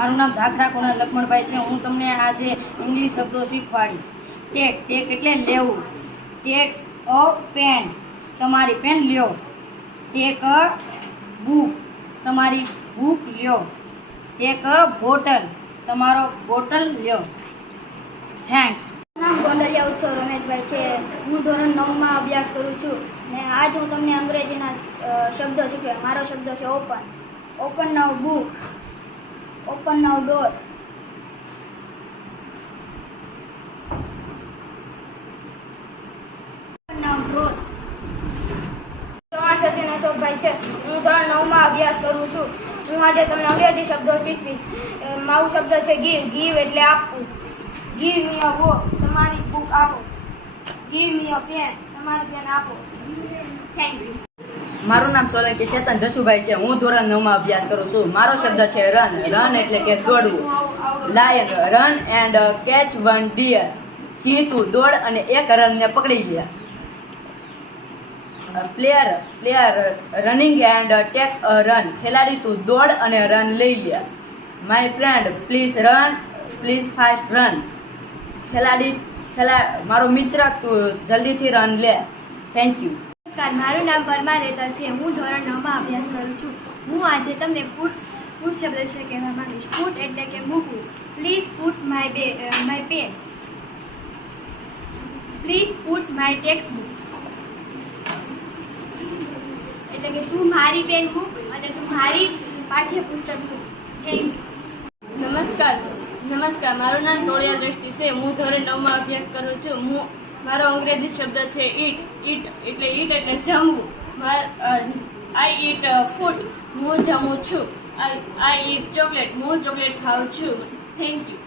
મારું નામ ધાખરા કોના લક્ષ્મણભાઈ છે. હું તમને આજે ઇંગ્લિશ શબ્દો શીખવાડીશ. ટેક એટલે લેવું. ટેક અ પેન, તમારી પેન લ્યો. ટેક અ બુક, તમારી બુક લ્યો. ટેક અ બોટલ, તમારો બોટલ લ્યો. થેન્ક્સ. નામ ગોંડલિયા ઉત્સવ રમેશભાઈ છે. હું ધોરણ 9માં અભ્યાસ કરું છું ને આજ હું તમને અંગ્રેજીના શબ્દો શીખવ્યા. મારો શબ્દ છે ઓપન. ઓપન નાઉ બુક. ઓપન નાઉ ડોર. ઓપન નાઉ ગ્રોથ. સચિન અશોકભાઈ છે. હું ધોરણ 9માં અભ્યાસ કરું છું. હું આજે તમને અંગ્રેજી શબ્દો શીખવીશ. મારું શબ્દ છે ગીવ. ગીવ એટલે આપવું. ગીવ મી અ બુક, તમારી બુક આપો. ગીવ મી અ પેન, તમારી પેન આપો. Thank you. મારું નામ સોલંકી ચેતન જશુભાઈ છે. હું ધોરણ 9માં અભ્યાસ કરું છું. મારો શબ્દ છે રન. રન એટલે કે દોડવું. Lion run and catch one deer. સિંહ તું દોડ અને એક રનને પકડી લે. Player running and take a run. ખેલાડી તું દોડ અને રન લઈ લે. My friend please run, please fast run. મારો મિત્ર તું જલ્દીથી રન લે. Thank you. નમસ્કાર, મારું નામ પરમાર રેતલ છે. હું ધોરણ 9માં અભ્યાસ કરું છું. હું આજે તમને પુટ શબ્દ વિશે કહેવા માંગીશ. પુટ એટલે કે મૂકવું. Please put my pen. Please put my textbook. એટલે કે તું મારી પેન મૂક અને તું મારી પાઠ્યપુસ્તક મૂક. Thank you. નમસ્કાર, મારું નામ ટોળિયા દ્રષ્ટિ છે. હું ધોરણ 9માં અભ્યાસ કરું છું. મારો અંગ્રેજી શબ્દ છે ઈટ એટલે જમવું. આઈ ઈટ ફૂડ, હું જમું છું. આઈ ઈટ ચોકલેટ, હું ચોકલેટ ખાઉં છું. Thank you.